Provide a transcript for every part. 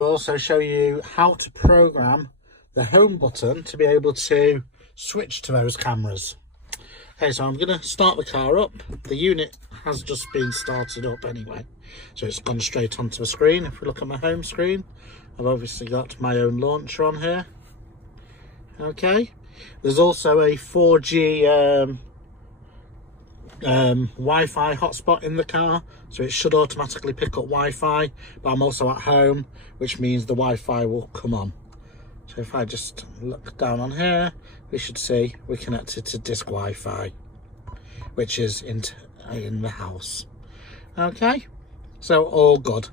I'll also show you how to program the home button to be able to switch to those cameras. Okay, so I'm going to start the car up. The unit has just been started up anyway, so it's gone straight onto the screen. If we look at my home screen, I've obviously got my own launcher on here. Okay, there's also a 4G Wi-Fi hotspot in the car, so it should automatically pick up Wi-Fi, but I'm also at home, which means the Wi-Fi will come on. So if I just look down on here, we should see we're connected to disk Wi-Fi, which is in the house. Okay, so all good.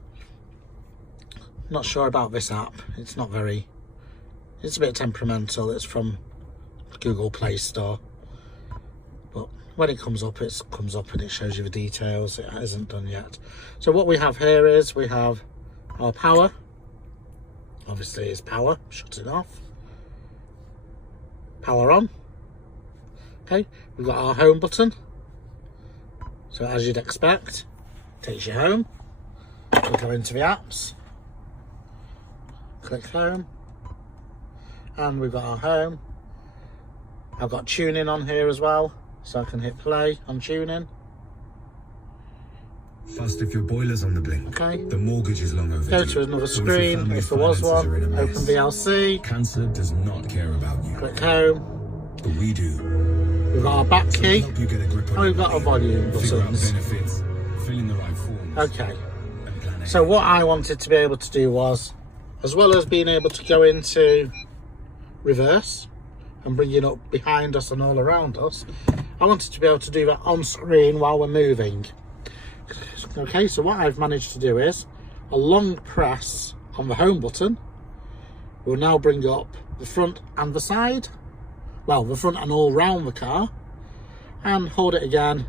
Not sure about this app. It's not very, it's a bit temperamental. It's from Google Play Store, but when it comes up, it comes up and it shows you the details. It hasn't done yet. So what we have here is we have our power. Obviously it's power, shut it off. Power on. Okay, we've got our home button. So as you'd expect, takes you home. We'll go into the apps. Click home. And we've got our home. I've got tuning on here as well, so I can hit play on tuning. First, if your boiler's on the blink, okay, the mortgage is long overdue. Go to another screen if there was one. Open VLC. Cancer does not care about you. Click home. But we do. We've got our back key. Help you get a grip on And we've got our volume buttons. Benefits, fill in the right forms. Okay. So what I wanted to be able to do was, as well as being able to go into reverse and bring it up behind us and all around us, I wanted to be able to do that on screen while we're moving. Okay, so what I've managed to do is a long press on the home button will now bring up the front and the side, well, the front and all round the car, and hold it again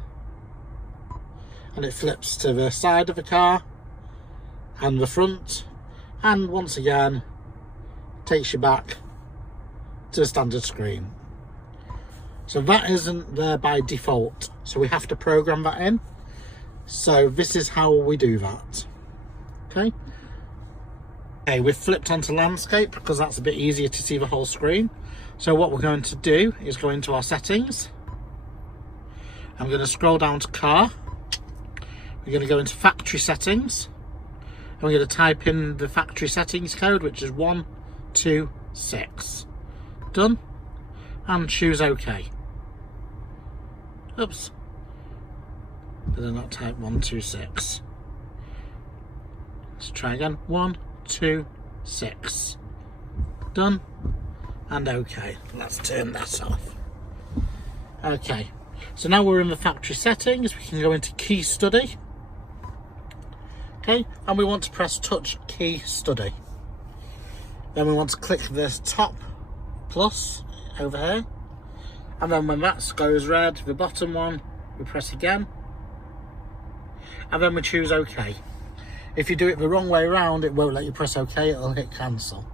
and it flips to the side of the car and the front, and once again takes you back to the standard screen. So that isn't there by default, so we have to program that in. So this is how we do that. Okay, we've flipped onto landscape because that's a bit easier to see the whole screen. So what we're going to do is go into our settings. I'm going to scroll down to car. We're going to go into factory settings, and we're going to type in the factory settings code, which is 126. Done, and choose OK. Oops, did I not type 126? Let's try again. 126. Done, and OK. Let's turn that off. Okay, so now we're in the factory settings. We can go into key study. Okay, and we want to press touch key study. Then we want to click this top plus over here, and then when that goes red, the bottom one, we press again, and then we choose OK. If you do it the wrong way around, it won't let you press OK, it'll hit cancel.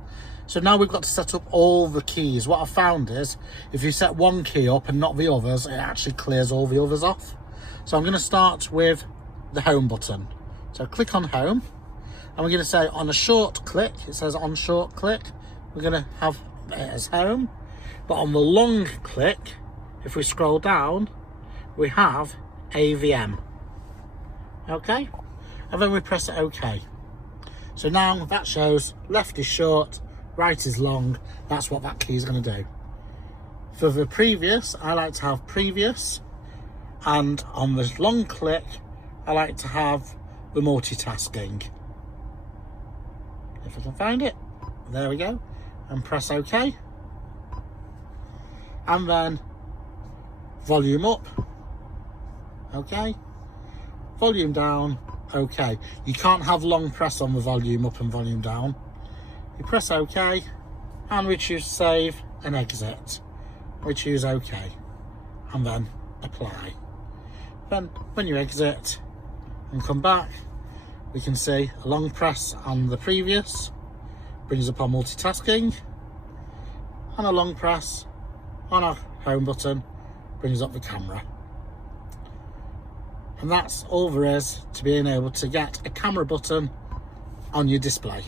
So now we've got to set up all the keys. What I've found is if you set one key up and not the others, it actually clears all the others off. So I'm going to start with the home button. So click on home, and we're going to say on a short click, it says on short click, we're going to have it as home. But on the long click, if we scroll down, we have AVM. Okay, and then we press OK. So now that shows left is short, right is long. That's what that key is going to do. For the previous, I like to have previous, and on the long click, I like to have the multitasking. If I can find it, there we go, and press OK. And then volume up, OK, volume down, OK. You can't have long press on the volume up and volume down. You press OK, and we choose save and exit. We choose OK, and then apply. Then when you exit and come back, we can see a long press on the previous brings up our multitasking, and a long press on our home button brings up the camera. And that's all there is to being able to get a camera button on your display.